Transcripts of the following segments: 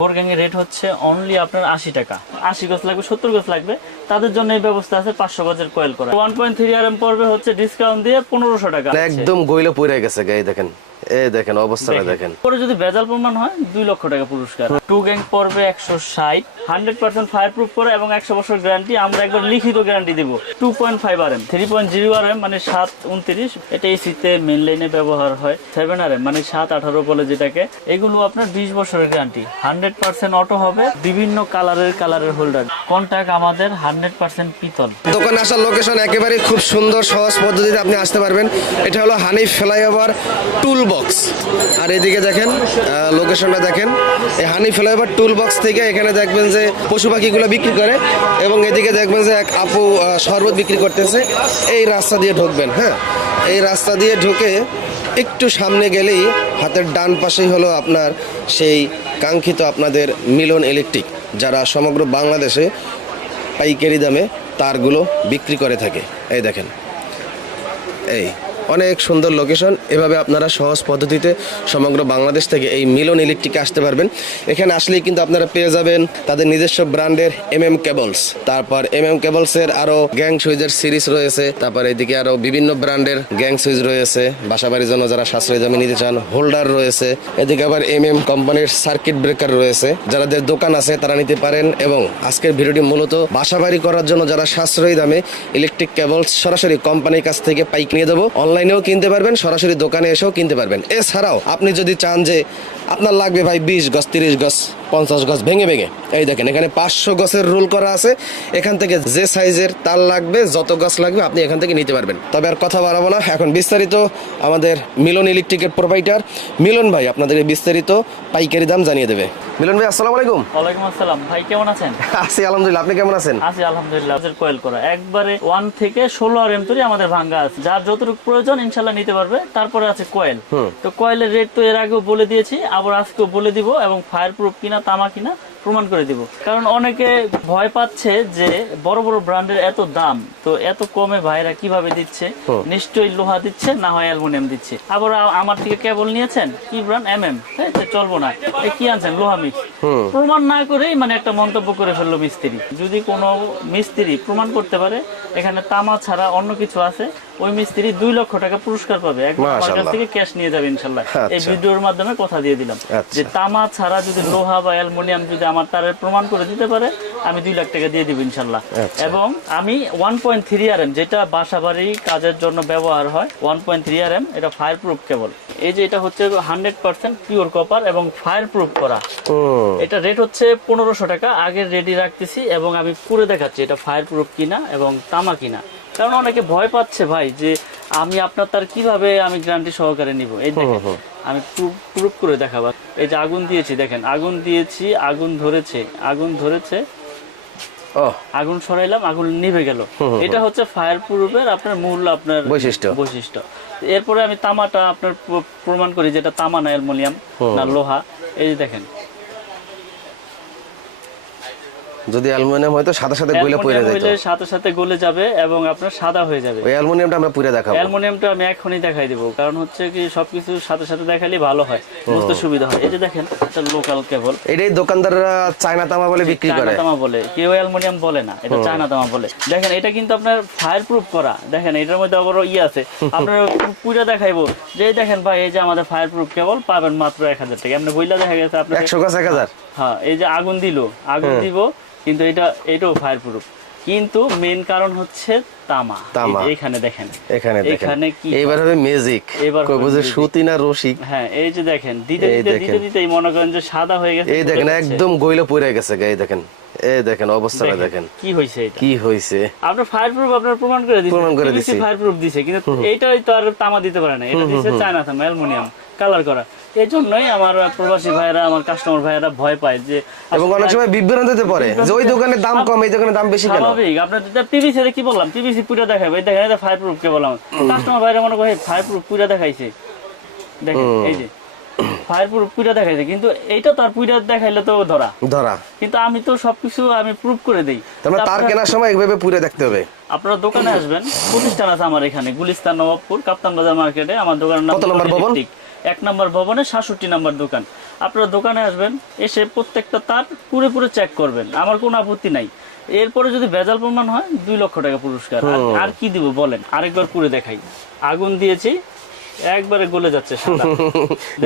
Four gang এর rate হচ্ছে only আপনার 80 টাকা। 80 গজ লাগবে, 70 গজ লাগবে, তাদের জন্য এই ব্যবস্থা আছে 500 গজের কয়েল করা। 1.3 RM পড়বে হচ্ছে ডিসকাউন্ট দিয়ে 1500 টাকা। একদম গইলে পড়ে গেছে গাই, দেখেন এই দেখেন অবস্থাটা দেখেন। পরে যদি ভেজাল প্রমাণ হয় 2 লক্ষ টাকা পুরস্কার। টু গ্যাং পড়বে 160, 100% ফায়ার প্রুফ করে এবং 100 বছর গ্যারান্টি। আমরা একবার লিখিত গ্যারান্টি দেব। 2.5 RM, 3.0 RM মানে 729, এটা এসিতে মেইন লাইনে ব্যবহার হয়। 7 RM মানে 718 বলে যেটাকে, এগুলো আপনার 20 বছরের গ্যারান্টি। 100% অটো হবে, বিভিন্ন কালারের হোল্ডার। কন্টাক্ট আমাদের 100% পিতল। দোকানে আসার লোকেশন একেবারে খুব সুন্দর, সহজ পদ্ধতিতে আপনি আসতে পারবেন। এটা হলো হানিফ ফ্লাইওভার টুল বক্স। আর এদিকে দেখেন লোকেশনটা দেখেন, এই হানিফ ফ্লাইওভার টুল বক্স থেকে এখানে দেখবেন যে পশু পাখিগুলো বিক্রি করে, এবং এদিকে দেখবেন যে এক আপু শরবত বিক্রি করতেছে। এই রাস্তা দিয়ে ঢুকবেন, হ্যাঁ, এই রাস্তা দিয়ে ঢুকে একটু সামনে গেলেই হাতের ডান পাশেই হলো আপনার সেই কাঙ্ক্ষিত আপনাদের মিলন ইলেকট্রিক, যারা সমগ্র বাংলাদেশে পাইকারি দামে তারগুলো বিক্রি করে থাকে। এই দেখেন, এই অনেক সুন্দর লোকেশন। এভাবে আপনারা সহজ পদ্ধতিতে সমগ্র বাংলাদেশ থেকে এই মিলন ইলেকট্রিকে আসতে পারবেন। এখানে আসলেই কিন্তু আপনারা পেয়ে যাবেন তাদের নিজস্ব ব্র্যান্ডের কেবলস, তারপর কেবলসের আরও গ্যাং সুইচের সিরিজ রয়েছে, তারপর এদিকে আরও বিভিন্ন ব্র্যান্ডের গ্যাং সুইচ রয়েছে, বাসাবাড়ির জন্য যারা সাশ্রয়ী দামে নিতে চান হোল্ডার রয়েছে। এদিকে আবার কোম্পানির সার্কিট ব্রেকার রয়েছে, যাদের দোকান আছে তারা নিতে পারেন। এবং আজকের ভিডিওটি মূলত বাসাবাড়ি করার জন্য যারা সাশ্রয়ী দামে ইলেকট্রিক কেবলস সরাসরি কোম্পানির কাছ থেকে পাইক নিয়ে দেবো। অনলাইনেও কিনতে পারবেন, সরাসরি দোকানে এসেও কিনতে পারবেন। এছাড়াও আপনি যদি চান যে আপনার লাগবে ভাই 20 গজ, 30 গজ, 50 গজ ভেঙে ভেঙে, এই দেখেন এখানে 500 গজের রুল করা আছে। এখান থেকে যে সাইজের তার লাগবে, যত গজ লাগবে আপনি এখান থেকে নিতে পারবেন। তবে আর কথা বাড়াবো না, এখন বিস্তারিত আমাদের মিলন ইলেকট্রিকের প্রোভাইডার মিলন ভাই আপনাদের বিস্তারিত পাইকারি দাম জানিয়ে দেবে। মিলন ভাই আসসালামু আলাইকুম। ওয়ালাইকুম আসসালাম ভাই, কেমন আছেন? আছি আলহামদুলিল্লাহ, আপনি কেমন আছেন? আছি আলহামদুলিল্লাহ। কয়েল করা একবারে 1 থেকে 16 RM তৈরি আমাদের ভাঙ্গা আছে, যার যতটুকু প্রয়োজন ইনশাআল্লাহ নিতে পারবে। তারপরে আছে কয়েল। তো কয়েলের রেট তো এর আগেও বলে দিয়েছি, আবার আজকেও বলে দিব, এবং ফায়ার প্রুফ কিনা তামা কিনা প্রমাণ করে দিব। কারণ অনেকে ভয় পাচ্ছে যে বড় বড় ব্র্যান্ডের এত দাম, তো এত কমে ভাইরা কিভাবে দিচ্ছে। নিশ্চয়ই লোহা দিচ্ছে, না হয় অ্যালুমিনিয়াম দিচ্ছে। আবার আমার থেকে কেবল নিয়েছেন কি ব্র্যান্ড চলবো না, কি আনছেন লোহা মিক্স। প্রমাণ না করেই মানে একটা মন্তব্য করে ফেললো মিস্ত্রি। যদি কোনো মিস্ত্রি প্রমাণ করতে পারে এখানে তামা ছাড়া অন্য কিছু আছে, ওই মিস্ত্রি 2 লক্ষ টাকা পুরস্কার পাবে। একদম আমার কাছ থেকে ক্যাশ নিয়ে যাবে ইনশাআল্লাহ। এই ভিডিওর মাধ্যমে কথা দিয়ে দিলাম যে তামা ছাড়া যদি লোহা বা অ্যালুমিনিয়াম যদি আমার তারের প্রমাণ করে দিতে পারে, আমি 2 লাখ টাকা দিয়ে দিব ইনশাআল্লাহ। এবং আমি 1.3 RM, যেটা বাসাবাড়ি কাজের জন্য ব্যবহার হয়, 1.3 RM এটা ফায়ার প্রুফ কেবল। এই যে এটা হচ্ছে 100% পিওর কপার এবং ফায়ার প্রুফ করা। এটা রেট হচ্ছে 1500 টাকা। আগে রেডি রাখতেছি এবং আমি পুরো দেখাচ্ছি এটা ফায়ার প্রুফ কিনা এবং তামা কিনা। কারণ অনেকে ভয় পাচ্ছে ভাই যে আমি আপনার তার কিভাবে আমি গ্যারান্টি সহকারে নিব। এই দেখেন আমি প্রুফ করে দেখাবো। এই যে আগুন দিয়েছি, দেখেন আগুন দিয়েছি, আগুন ধরেছে, আগুন সরাইলাম, আগুন নিভে গেল। এটা হচ্ছে ফায়ার প্রুফের আপনার মূল আপনার বৈশিষ্ট্য। এরপরে আমি তামাটা আপনার প্রমাণ করি যেটা তামা না অ্যালুমিনিয়াম না লোহা। এই যে দেখেন, যদি অ্যালুমিনিয়াম হয় তো সাথে সাথে গলে পড়ে যাবে, সাথে সাথে গলে যাবে এবং আপনার সাদা হয়ে যাবে। ওই অ্যালুমিনিয়ামটা আমরা পুরো দেখাবো। অ্যালুমিনিয়ামটা আমি এখনই দেখাই দেব, কারণ হচ্ছে কি সবকিছু সাথে সাথে দেখালে ভালো হয়, বুঝতে সুবিধা হয়। এই যে দেখেন এটা লোকাল কেবল। এটাই দোকানদাররা চায়না তামা বলে বিক্রি করে। চায়না তামা বলে, কেউ অ্যালুমিনিয়াম বলে না, এটা চায়না তামা বলে। দেখেন এটা কিন্তু আপনার ফায়ার প্রুফ করা। দেখেন এটার মধ্যে আবার আছে, আপনার পুরো দেখাইবো যে দেখেন ভাই এই যে আমাদের ফায়ার প্রুফ কেবল পাবেন মাত্র 1000 টাকা। আপনি বইলা দেখা গেছে আপনার 100 গাছ 1000। হ্যাঁ, এই যে আগুন দিব, কিন্তু এটাও ফায়ার প্রুফ। কিন্তু মেইন কারণ হচ্ছে তামা। এখানে দেখেন, এখানে কি এবার হবে ম্যাজিক, কই বুঝে সুতি না রশি। হ্যাঁ, এই যে দেখেন দিতে মনে করেন যে সাদা হয়ে গেছে। এই দেখেন একদম গইলা পড়ে গেছে গায়ে। দেখেন এই দেখেন অবস্থাটা দেখেন কি হইছে। এটা কি হইছে আপনার ফায়ার প্রুফ আপনার প্রমাণ করে দিয়েছে, ফায়ার প্রুফ দিয়েছে, কিন্তু এইটাই তো আর তামা দিতে পারে না। এটা দিয়েছে চায়না তামা, অ্যালুমিনিয়াম কালার করা। এই জন্যই আমার প্রবাসী ভাইরা, আমার কাস্টমার ভাইরা ভয় পায় যে, এবং অনেক সময় বিভ্রান্তিতে পড়ে যে ওই দোকানে দাম কম, এই দোকানে দাম বেশি কেন। স্বাভাবিক, আপনার পিভিসি এর কি বললাম, পিভিসি পুরো দেখাবে, এই দেখেন এটা ফায়ার প্রুফ কে বললাম। কাস্টমার ভাইরা মনে করে ফায়ার প্রুফ পুরো দেখাইছে। দেখেন এই যে ফায়ার প্রুফ পুরো দেখাইছে, কিন্তু এইটা তার পুরো দেখাইলে তো ধরা, কিন্তু আমি তো সবকিছু আমি প্রুফ করে দেই। তার কেনার সময় এইভাবে পুরো দেখতে হবে। আপনারা দোকানে আসবেন, প্রতিষ্ঠান আছে আমার এখানে গুলিস্তান নবাবপুর কাপ্তান বাজার মার্কেটে। আমার দোকানের নাম 1 নম্বর ভবনে 66 নম্বর দোকান। আপনারা দোকানে আসবেন, এসে প্রত্যেকটা তার পুরোপুরি চেক করবেন, আমার কোনো আপত্তি নাই। এরপরে যদি ভেজাল প্রমাণ হয় 2 লক্ষ টাকা পুরস্কার। আর কি দিব বলেন? আরেকবার পুরো দেখাই। আগুন দিয়েছি, একবারে গলে যাচ্ছে সাদা।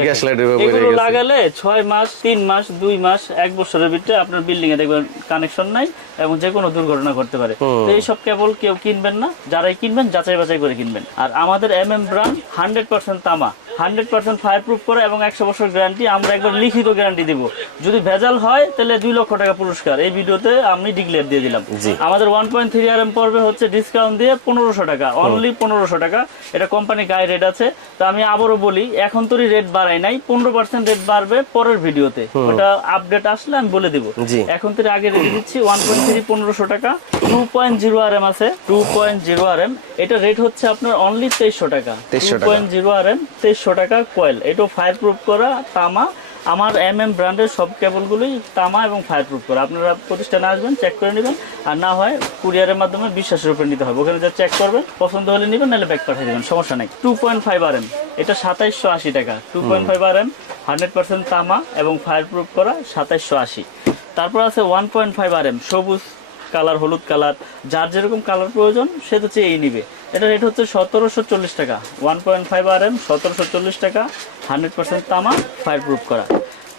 গ্যাস লাইটের উপরে এগুলো লাগালে 6 মাস, 3 মাস, 2 মাস, 1 বছরের ভিতরে আপনার বিল্ডিং এ দেখবেন কানেকশন নাই এবং যে কোনো দুর্ঘটনা ঘটতে পারে। তো এইসব কেবল কেউ কিনবেন না, যারাই কিনবেন যাচাই বাছাই করে কিনবেন। আর আমাদের ব্র্যান্ড 100% তামা, 100% ফায়ার প্রুফ করা এবং 100 বছর গ্যারান্টি। আমরা একবার লিখিত গ্যারান্টি দিব, যদি ভেজাল হয় তাহলে 2 লক্ষ টাকা পুরস্কার। এই ভিডিওতে আমি ডিক্লেয়ার দিয়ে দিলাম। আমাদের 1.3 RM পড়বে হচ্ছে ডিসকাউন্ট দিয়ে 1500 টাকা, অনলি 1500 টাকা। এটা কোম্পানি গায়ে রেট আছে। তো আমি আবারও বলি, এখন তো রেট বাড়াই নাই, 15% রেট বাড়বে পরের ভিডিওতে, ওটা আপডেট আসলে আমি বলে দিব। এখন তো আগে রেট দিচ্ছি 1.3 1500 টাকা। 2.0 RM আছে, 2.0 RM, এটা রেট হচ্ছে আপনার অনলি 2300 টাকা। 2.0 RM 2300 টাকা কয়েল। এটা ফায়ার প্রুফ করা তামা। আমার ব্র্যান্ডের সব কেবলগুলোই তামা এবং ফায়ার প্রুফ করা। আপনারা প্রতিষ্ঠানে আসবেন, চেক করে নেবেন, আর না হয় কুরিয়ারের মাধ্যমে বিশ্বাসের উপরে নিতে হবে। ওখানে যা চেক করবেন, পছন্দ হলে নেবেন, নাহলে ব্যাক পাঠিয়ে দেবেন, সমস্যা নাই। 2.5 RM, এটা 2780 টাকা। 2.5 RM 100% তামা এবং ফায়ার প্রুফ করা, 2780। তারপর আছে 1.5 RM সবুজ কালার, হলুদ কালার, যার যেরকম কালার প্রয়োজন সে তো চেয়েই নিবে। এটা রেট হচ্ছে 1740 টাকা। 1.5 RM 1740 টাকা, 100% তামা, ফায়ার প্রুফ করা।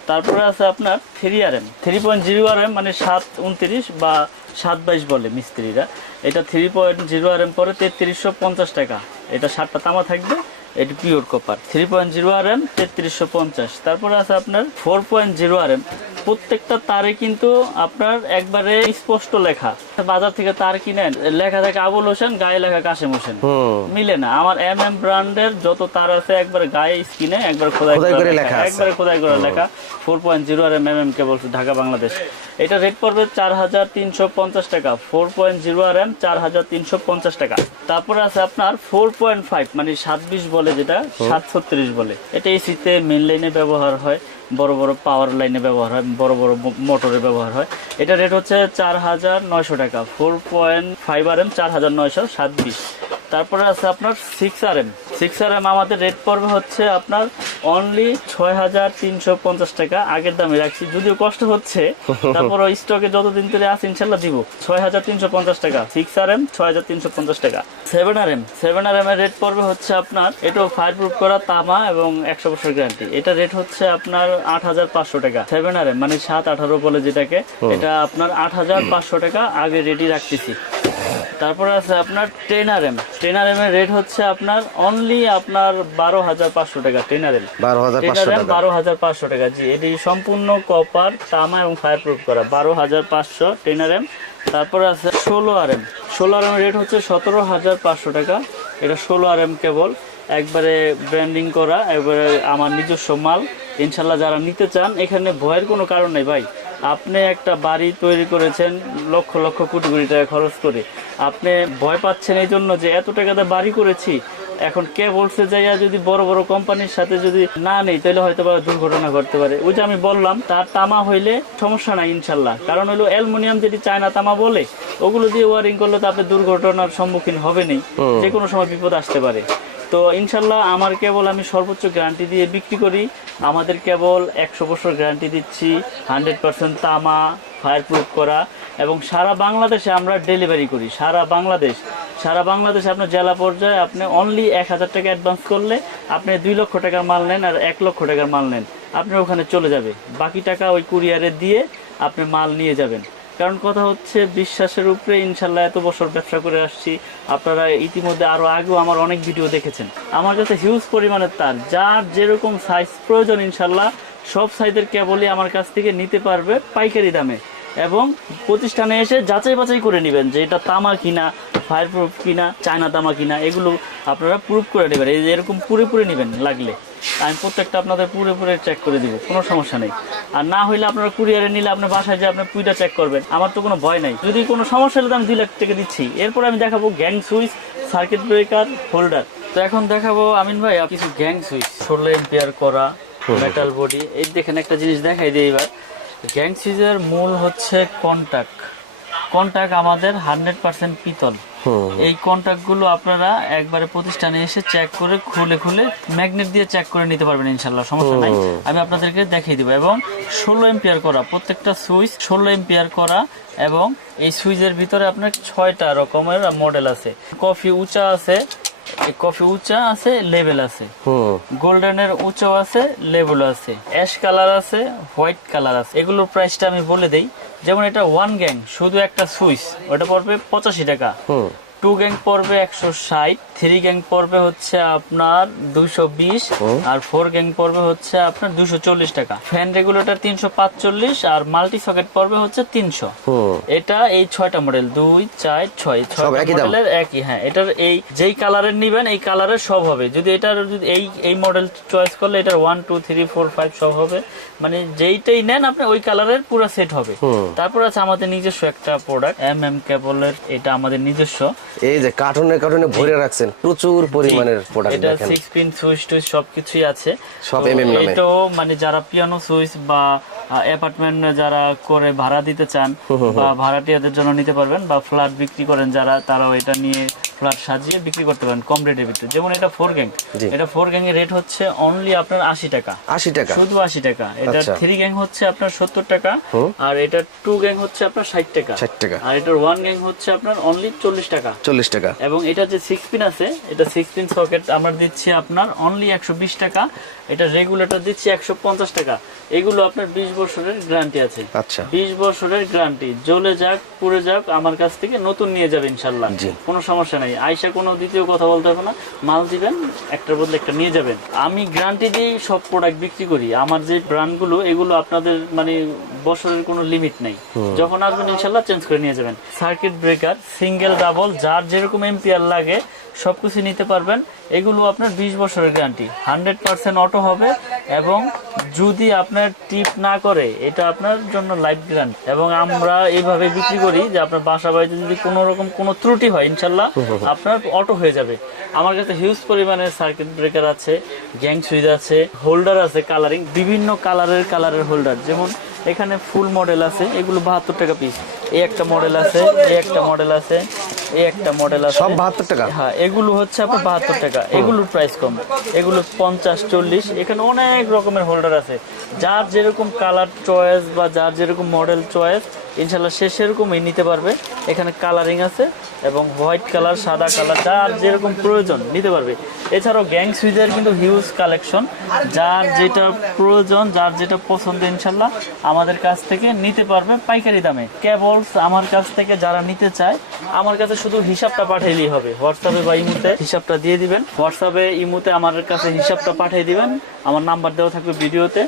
তারপরে আছে আপনার 3 RM, 3.0 RM মানে 729 বা 722 বলে মিস্ত্রিরা। এটা 3.0 RM পরে 3350 টাকা। এটা 7টা তামা থাকবে, এটি পিওর কপার। 3.0 RM 3350। তারপরে আছে আপনার 4.0 RM। প্রত্যেকটা তারে কিন্তু আপনার একবারে স্পষ্ট লেখা। বাজার থেকে তার কিনেন, লেখা থাকে আবুল হোসেন, গায়ে লেখা কাশেম হোসেন, মিলে না। আমার ব্র্যান্ডের যত তার আছে একবারে গায়ে স্কিনে একবার খোদাই করে লেখা, একবারে খোদাই করে লেখা। 4.0 RM কেবল, ঢাকা বাংলাদেশ। এটা রেট পড়বে 4350 টাকা। 4.0 RM 4350 টাকা। তারপরে আছে আপনার 4.5 মানে 720 বলে, যেটা 736 বলে। এটা এসিতে মেইন লাইনে ব্যবহার হয়, বড় বড় পাওয়ার লাইনে ব্যবহার হয়, বড় বড় মোটরে ব্যবহার হয়। এটা রেট হচ্ছে 4900 টাকা। 4.5 RM 4927। তারপরে আছে আপনার 6 RM। 6 RM আমাদের রেট পড়বে হচ্ছে আপনার অনলি 6350 টাকা। আগের দামে রাখছি, যদিও কষ্ট হচ্ছে, তারপর স্টকে যতদিন ধরে আছে ইনশাল্লাহ দিব। 6350 টাকা 6 RM, 6350 টাকা। 7 RM, 7 RM এর রেট পড়বে হচ্ছে আপনার, এটাও ফায়ার প্রুফ করা তামা এবং 100 বছর গ্যারান্টি। এটা রেট হচ্ছে আপনার 8500 টাকা। 7 RM মানে 718 বলে যেটাকে, এটা আপনার 8500 টাকা আগে রেডি রাখতেছি। তারপরে আছে আপনার 10 RM। 10 RM এর রেট হচ্ছে আপনার অনলি আপনার 12500 টাকা। 10 RM 12500 টাকা। জি, এটি সম্পূর্ণ কপার, তামা এবং ফায়ার প্রুফ করা। 12500 10 RM। তারপরে আছে 16 RM। 16 RM এর রেট হচ্ছে 17500 টাকা। এটা 16 RM কেবল, একবারে ব্র্যান্ডিং করা, একবারে আমার নিজস্ব মাল। ইনশাল্লাহ যারা নিতে চান, এখানে ভয়ের কোনো কারণ নেই ভাই। আপনি একটা বাড়ি তৈরি করেছেন লক্ষ লক্ষ কোটি কোটি টাকা খরচ করে, আপনি ভয় পাচ্ছেন এই জন্য যে এত টাকাতে বাড়ি করেছি, এখন কে বলছে যাইয়া যদি বড় বড় কোম্পানির সাথে যদি না নেই তাহলে হয়তো বা দুর্ঘটনা ঘটতে পারে। ওই যে আমি বললাম, তার তামা হইলে সমস্যা নাই ইনশাল্লাহ, কারণ হলো অ্যালুমিনিয়াম যেটি চায়না তামা বলে, ওগুলো দিয়ে ওয়ারিং করলে তো আপনি দুর্ঘটনার সম্মুখীন হবেনই, যে কোনো সময় বিপদ আসতে পারে। তো ইনশাল্লাহ আমার কেবল আমি সর্বোচ্চ গ্যারান্টি দিয়ে বিক্রি করি। আমাদের কেবল 100 বছর গ্যারান্টি দিচ্ছি, 100% তামা, ফায়ার প্রুফ করা, এবং সারা বাংলাদেশে আমরা ডেলিভারি করি। সারা বাংলাদেশে আপনার জেলা পর্যায়ে আপনি অনলি 1000 টাকা অ্যাডভান্স করলে আপনি 2 লক্ষ টাকার মাল নেন আর 1 লক্ষ টাকার মাল নেন, আপনার ওখানে চলে যাবে। বাকি টাকা ওই কুরিয়ারে দিয়ে আপনি মাল নিয়ে যাবেন। কারণ কথা হচ্ছে বিশ্বাসের উপরে ইনশাল্লাহ এত বছর ব্যবসা করে আসছি। আপনারা ইতিমধ্যে আরো আগেও আমার অনেক ভিডিও দেখেছেন। আমার কাছে হিউজ পরিমাণের তার, যার যেরকম সাইজ প্রয়োজন ইনশাল্লাহ সব সাইজের কেবলই আমার কাছ থেকে নিতে পারবে পাইকারি দামে। এবং প্রতিষ্ঠানে এসে যাচাই বাছাই করে নেবেন যে এটা তামা কিনা, ফায়ার প্রুফ কিনা, চায়না তামা কিনা, এগুলো আপনারা প্রুফ করে নেবেন। এই যে এরকম পুরোপুরি নেবেন, লাগলে আমি প্রত্যেকটা আপনাদের পুরোপুরি চেক করে দিব, কোনো সমস্যা নেই। আর না হইলে আপনারা কুরিয়ারে নিলে আপনার বাসায় যে আপনার পুইটা চেক করবেন, আমার তো কোনো ভয় নাই। যদি কোনো সমস্যা হলে আমি 2 লাখ টাকা দিচ্ছি। এরপরে আমি দেখাবো gang switch, circuit breaker, holder. তো এখন দেখাবো আমিন ভাই কিছু গ্যাং সুইচ, 16 এম্পিয়ার করা মেটাল বডি। এই দেখেন একটা জিনিস দেখাই দিই এবার। গ্যাং সুইচের মূল হচ্ছে কন্টাক্ট আমাদের 100% পিতল, এই কন্টাক্ট গুলো আপনারা একবারে প্রতিষ্ঠানে এসে চেক করে খুলে ম্যাগনেট দিয়ে চেক করে নিতে পারবেন ইনশাল্লাহ, সমস্যা নাই। আমি আপনাদেরকে দেখিয়ে দিব। এবং 16 এম্পিয়ার করা প্রত্যেকটা সুইচ, 16 এম্পিয়ার করা, এবং এই সুইচের ভিতরে আপনার 6টা রকমের মডেল আছে। কফি উঁচা আছে, কফি উঁচা আছে, লেভেল আছে, গোল্ডেনের উঁচা আছে, লেভেল আছে, অ্যাশ কালার আছে, হোয়াইট কালার আছে। এগুলোর প্রাইসটা আমি বলে দেই। যেমন এটা 1 গ্যাং শুধু একটা সুইচ, ওটা পড়বে 85 টাকা। 2 গ্যাং পড়বে 160, 3 গ্যাং পড়বে হচ্ছে আপনার 220, আর 4 গ্যাং পড়বে হচ্ছে আপনার 240 টাকা। ফ্যান রেগুলেটর 345, আর মাল্টি সকেট পড়বে হচ্ছে 300। এটা এই 6টা মডেল, 2, 4, 6 মডেলের একই। হ্যাঁ, এটার এই যেই কালারের নিবেন এই কালারের সব হবে। যদি এটার যদি এই মডেল চয়েস করলে এটার 1, 2, 3, 4, 5 সব হবে, মানে যেইটাই নেন আপনি ওই কালারের পুরো সেট হবে। তারপর আছে আমাদের নিজস্ব একটা প্রোডাক্ট কেবলের, এটা আমাদের নিজস্ব। এই যে কার্টুনে ভরে রাখছেন প্রচুর পরিমাণের প্রোডাক্ট, এটা দেখেন 6 পিন সুইচ টুইচ সবকিছুই আছে, সব তো এমএম নামে। এটাও মানে যারা পিয়ানো সুইচ বা অ্যাপার্টমেন্ট যারা করে ভাড়া দিতে চান বা ভাড়াটিয়াদের জন্য নিতে পারবেন, বা ফ্ল্যাট বিক্রি করেন যারা, তারাও এটা নিয়ে ফ্ল্যাট সাজিয়ে বিক্রি করতে পারেন কম রেটের ভিতরে। যেমন এটা 4 গ্যাং, এটা 4 গ্যাং এর রেট হচ্ছে অনলি আপনার 80 টাকা, 80 টাকা, শুধু 80 টাকা। এটা 3 গ্যাং হচ্ছে আপনার 70 টাকা, আর এটা 2 গ্যাং হচ্ছে আপনার 60 টাকা, 60 টাকা। আর এটার 1 গ্যাং হচ্ছে আপনার অনলি 40 টাকা, 40 টাকা। এবং এটা যে 6 পিন আছে, এটা 6 পিন সকেট আমরা দিচ্ছি আপনার অনলি 120 টাকা। এটা রেগুলেটর দিচ্ছি 150 টাকা। এগুলো আপনার 20 বছরের গ্যারান্টি আছে। আচ্ছা, 20 বছরের গ্যারান্টি, জ্বলে যাক পুড়ে যাক আমার কাছ থেকে নতুন নিয়ে যাবে ইনশাআল্লাহ, কোনো সমস্যা নাই। আয়সা কোনো দ্বিতীয় কথা বলতে হবে না, মাল দিবেন একটার বদলে একটা নিয়ে যাবেন। আমি গ্যারান্টি দিয়ে সব প্রোডাক্ট বিক্রি করি। আমার যে ব্র্যান্ডগুলো এগুলো আপনাদের মানে বছরের কোনো লিমিট নেই, যখন আসবেন ইনশাআল্লাহ চেঞ্জ করে নিয়ে যাবেন। সার্কিট ব্রেকার সিঙ্গেল ডাবল যার যেরকম এম্পিয়ার লাগে সবকিছু নিতে পারবেন। এগুলো আপনার 20 বছরের গ্যারান্টি, 100% অটো হবে, এবং যদি আপনার টিপ না করে এটা আপনার জন্য লাইফ গ্যারান্টি। এবং আমরা এইভাবে বিক্রি করি যে আপনার বাসা বাড়িতে যদি কোনো রকম কোনো ত্রুটি হয় ইনশাল্লাহ আপনার অটো হয়ে যাবে। আমার কাছে হিউজ পরিমাণে সার্কিট ব্রেকার আছে, গ্যাং সুইচ আছে, হোল্ডার আছে কালারিং, বিভিন্ন কালারের হোল্ডার। যেমন এখানে ফুল মডেল আছে, এগুলো 72 টাকা পিস। এই একটা মডেল আছে, এই একটা মডেল আছে, এই একটা মডেল আছে, সব 72 টাকা। হ্যাঁ, এগুলো হচ্ছে আপনার 72 টাকা। এগুলোর প্রাইস কম, এগুলো 50, 40। এখানে অনেক রকমের হোল্ডার আছে, যার যেরকম কালার চয়েস বা যার যেরকম মডেল চয়েস ইনশাল্লাহ সে সেরকমই নিতে পারবে। এখানে কালারিং আছে, এবং হোয়াইট কালার, সাদা কালার, যার যেরকম প্রয়োজন নিতে পারবে। এছাড়াও গ্যাং সুইচের কিন্তু হিউজ কালেকশন, যার যেটা প্রয়োজন, যার যেটা পছন্দ ইনশাল্লাহ আমাদের কাছ থেকে নিতে পারবে পাইকারি দামে। কেবলস আমার কাছ থেকে যারা নিতে চায় আমার কাছে শুধু হিসাবটা পাঠাইলেই হবে। হোয়াটসঅ্যাপে বা ইমুতে হিসাবটা দিয়ে দিবেন, হোয়াটসঅ্যাপে ইমুতে আমার কাছে হিসাবটা পাঠিয়ে দিবেন। আমার নাম্বার দেওয়া থাকবে ভিডিওতে,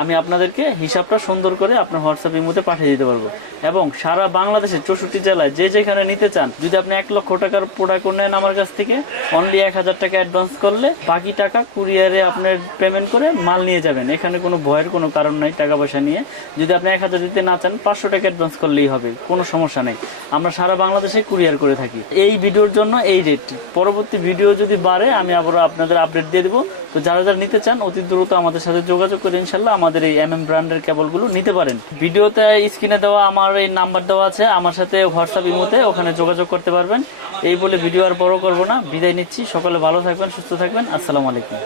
আমি আপনাদেরকে হিসাবটা সুন্দর করে আপনার হোয়াটসঅ্যাপ ইমুতে পাঠিয়ে দিতে পারবো। এবং সারা বাংলাদেশের 64 জেলায় যে যেখানে নিতে চান, যদি আপনি 1 লক্ষ টাকার প্রোডাক্ট নেন আমার কাছ থেকে, অনলি 1000 টাকা অ্যাডভান্স করলে বাকি টাকা কুরিয়ারে আপনার পেমেন্ট করে মাল নিয়ে যাবেন। এখানে কোনো ভয়ের কোনো কারণ নাই টাকা পয়সা নিয়ে। যদি আপনি 1000 দিতে না চান 500 টাকা অ্যাডভান্স করলেই হবে, কোনো সমস্যা নেই। আমরা সারা বাংলাদেশে কুরিয়ার করে থাকি। এই ভিডিওর জন্য এই রেট, পরবর্তী ভিডিও যদি বাড়ে আমি আবার আপনাদের আপডেট দিয়ে দেবো। তো যারা যারা নিতে চান অতি দ্রুত আমাদের সাথে যোগাযোগ করে ইনশাল্লাহ আমাদের এই MM ব্র্যান্ডের কেবলগুলো নিতে পারেন। ভিডিওতে স্ক্রিনে দেওয়া আমার এই নাম্বার দেওয়া আছে, আমার সাথে হোয়াটসঅ্যাপ ইমোতে ওখানে যোগাযোগ করতে পারবেন। এই বলে ভিডিও আর বড় করবো না, বিদায় নিচ্ছি। সকলে ভালো থাকবেন, সুস্থ থাকবেন। আসসালামু আলাইকুম।